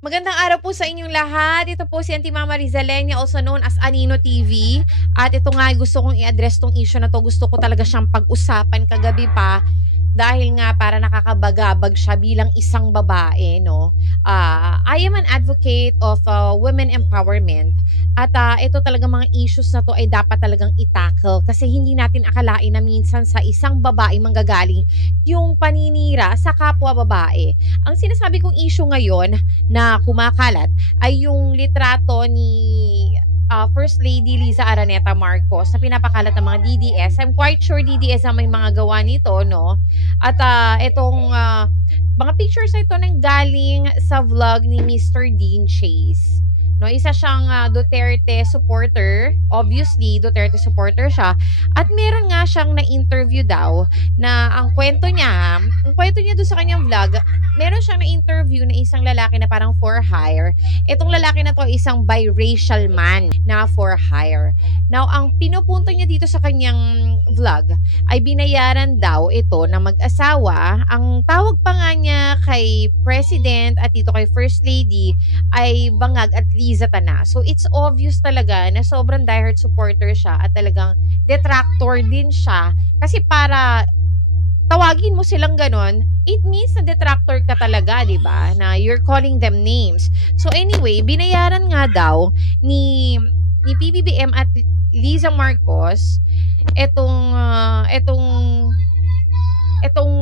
Magandang araw po sa inyong lahat. Ito po si Auntie Mama Rizalenia, also known as Anino TV. At ito nga, gusto kong i-address tong issue na to. Gusto ko talaga siyang pag-usapan kagabi pa. Dahil nga para nakakabagabag siya bilang isang babae, no? I am an advocate of women empowerment. At ito talaga mga issues na to ay dapat talagang itackle. Kasi hindi natin akalain na minsan sa isang babae manggagaling yung paninira sa kapwa babae. Ang sinasabi kong issue ngayon na kumakalat ay yung litrato ni First Lady Liza Araneta Marcos na pinapakalat ng mga DDS. I'm quite sure DDS ang may mga gawa nito, no? At itong mga pictures na ito nang galing sa vlog ni Mr. Dean Chase. No, isa siyang Duterte supporter. Obviously, Duterte supporter siya. At meron nga siyang na-interview daw na ang kwento niya doon sa kanyang vlog, meron siyang na-interview na isang lalaki na parang for hire. Itong lalaki na to ay isang biracial man na for hire. Now, ang pinupunto niya dito sa kanyang vlog ay binayaran daw ito ng mag-asawa. Ang tawag pa nga niya kay President at dito kay First Lady ay Bangag at Liza Tana. So, it's obvious talaga na sobrang diehard supporter siya at talagang detractor din siya. Kasi para tawagin mo silang ganon, it means na detractor ka talaga, di ba? Na you're calling them names. So anyway, binayaran nga daw ni PBBM at Liza Marcos etong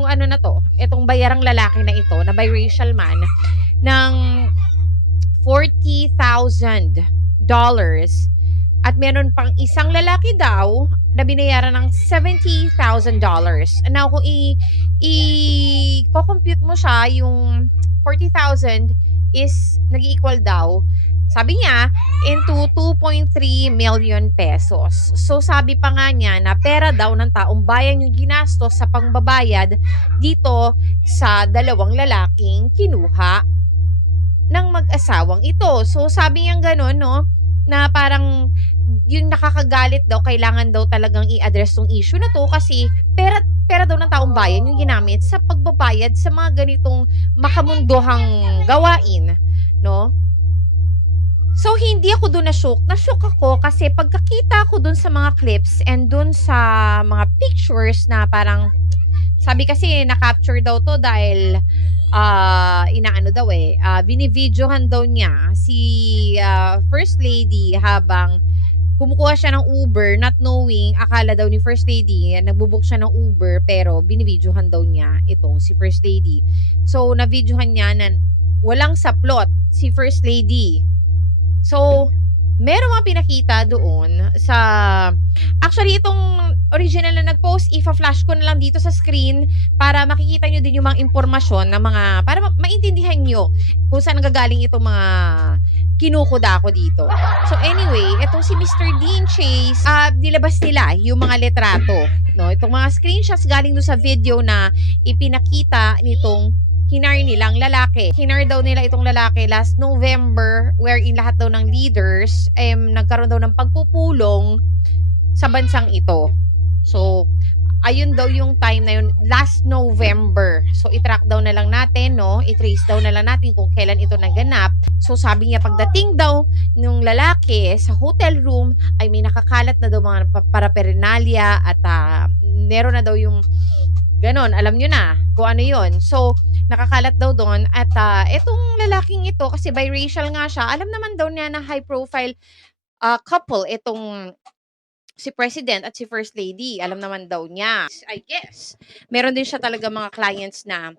ano na to, etong bayarang lalaki na ito, na biracial man, ng $40,000. At meron pang isang lalaki daw na binayaran ng $70,000. Now, kung i-compute mo siya, yung 40,000 is nag-equal daw, sabi niya, into 2.3 million pesos. So, sabi pa nga niya na pera daw ng taong bayan yung ginastos sa pangbabayad dito sa dalawang lalaking kinuha ng mag-asawang ito. So, sabi niya gano'n, no? Na parang yung nakakagalit daw, kailangan daw talagang i-address tong issue na to kasi pera daw ng taong bayan yung ginamit sa pagbabayad sa mga ganitong makamunduhang gawain, no? So, hindi ako doon na-shock. Na-shock ako kasi pagkakita ko doon sa mga clips and doon sa mga pictures na parang, sabi kasi na-capture daw to dahil inaano daw binivideohan daw niya si First Lady habang kumukuha siya ng Uber, not knowing, akala daw ni First Lady, nagbubook siya ng Uber, pero binivideohan daw niya itong si First Lady. So, na-videohan niya na walang saplot si First Lady. So, meron mga pinakita doon sa, actually itong original na nag-post, ifa-flash ko na lang dito sa screen para makikita nyo din yung mga impormasyon na mga, para maintindihan nyo kung saan gagaling itong mga kinukuda ko dito. So anyway, itong si Mr. Dean Chase, nilabas nila yung mga litrato, no? Itong mga screenshots galing doon sa video na ipinakita nitong hinar nilang lalaki. Hinar daw nila itong lalaki last November, wherein lahat daw ng leaders nagkaroon daw ng pagpupulong sa bansang ito. So, ayun daw yung time na yun, last November. So, i-track daw na lang natin, no? I-trace daw na lang natin kung kailan ito naganap. So, sabi niya, pagdating daw ng lalaki sa hotel room, ay may nakakalat na daw mga paraphernalia at meron na daw yung ganon, alam nyo na kung ano yun. So, nakakalat daw doon at itong lalaking ito, kasi biracial nga siya, alam naman daw niya na high profile couple itong si President at si First Lady. Alam naman daw niya. I guess, meron din siya talaga mga clients na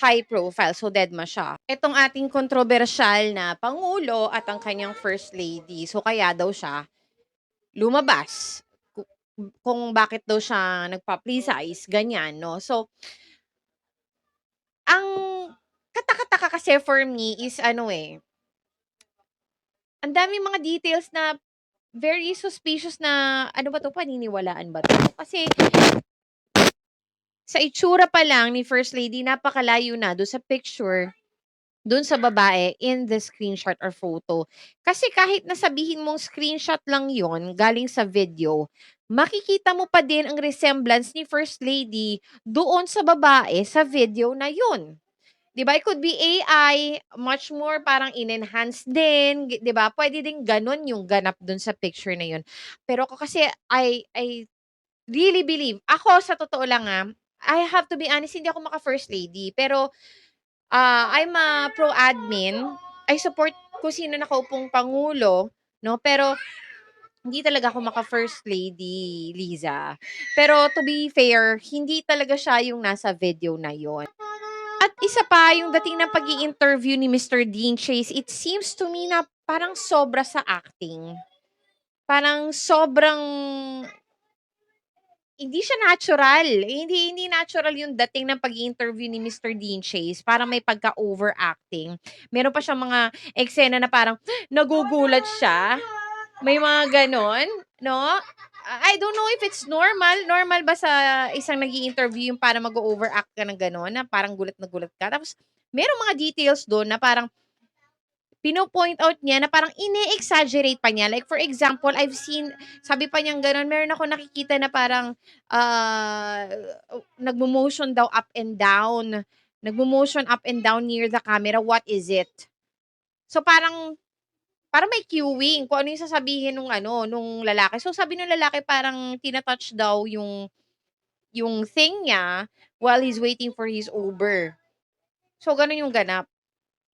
high profile. So, deadma siya. Itong ating kontrobersyal na Pangulo at ang kanyang First Lady. So, kaya daw siya lumabas kung bakit daw siya nagpa-plesize, ganyan, no? So, ang katakataka kasi for me is ang daming mga details na very suspicious na, ano ba 'to, paniniwalaan ba 'to? Kasi sa itsura pa lang ni First Lady, napakalayo na do'n sa picture, do'n sa babae in the screenshot or photo. Kasi kahit na sabihin mong screenshot lang 'yon galing sa video, makikita mo pa din ang resemblance ni First Lady doon sa babae sa video na 'yon. 'Di ba, it could be AI, much more parang in-enhance din, 'di ba? Puwede ding gano'n yung ganap dun sa picture na yun. Pero ako kasi I really believe ako sa totoo lang, I have to be honest, hindi ako maka-first lady. Pero, I'm a pro-admin. I support kung sino nakaupong pangulo, 'no, pero hindi talaga ako maka-first lady, Liza. Pero to be fair, hindi talaga siya yung nasa video na yon. At isa pa, yung dating ng pag-i-interview ni Mr. Dean Chase, it seems to me na parang sobra sa acting. Parang sobrang hindi siya natural. Hindi hindi natural yung dating ng pag-i-interview ni Mr. Dean Chase, parang may pagka-overacting. Meron pa siyang mga eksena na parang nagugulat siya, may mga gano'n, 'no? I don't know if it's normal. Normal ba sa isang nag-i-interview yung parang mag-o-overact ka ng gano'n, na parang gulat na gulat ka? Tapos merong mga details do'n na parang pino-point out niya na parang ine-exaggerate pa niya. Like for example, I've seen sabi pa niyang gano'n, meron akong nakikita na parang, nagmo-motion daw up and down. Nagmo-motion up and down near the camera, what is it? So parang may cueing kung ano yung sasabihin nung ano, nung lalaki. So sabi nung lalaki parang tina-touch daw yung thing niya while he's waiting for his Uber. So gano'n yung ganap.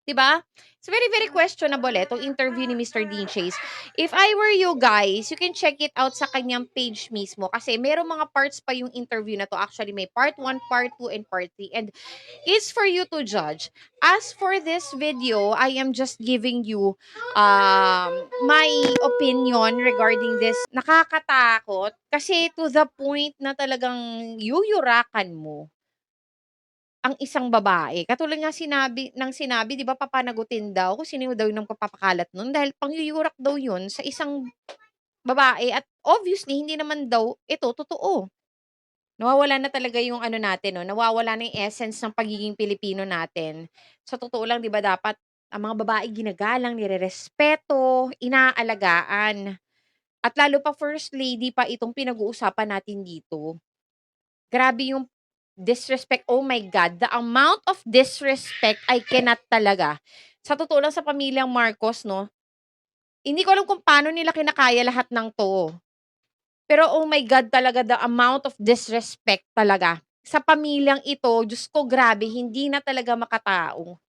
'Di ba? It's very, very questionable, eh, 'tong interview ni Mr. Dean Chase. If I were you guys, you can check it out sa kanyang page mismo kasi merong mga parts pa yung interview na 'to. Actually, may part 1, part 2, and part 3, and it's for you to judge. As for this video, I am just giving you, my opinion regarding this. Nakakatakot kasi to the point na talagang yuyurakan mo ang isang babae. Katulad nga sinabi 'di ba, papanagutin daw kung sino daw yung nagpapakalat nun dahil pangyuyurak daw yun sa isang babae at obviously hindi naman daw ito totoo. Nawawala na talaga yung ano natin 'no, nawawala na yung essence ng pagiging Pilipino natin. Sa totoo lang 'di ba, dapat ang mga babae ginagalang, nirerespeto, inaalagaan at lalo pa first lady pa itong pinag-uusapan natin dito. Grabe yung disrespect, oh my God, the amount of disrespect I cannot talaga. Sa totoo lang sa pamilyang Marcos 'no, hindi ko alam kung paano nila kinakaya lahat ng 'to. Pero oh my God talaga, the amount of disrespect talaga sa pamilyang ito, Diyos ko grabe, hindi na talaga makatao.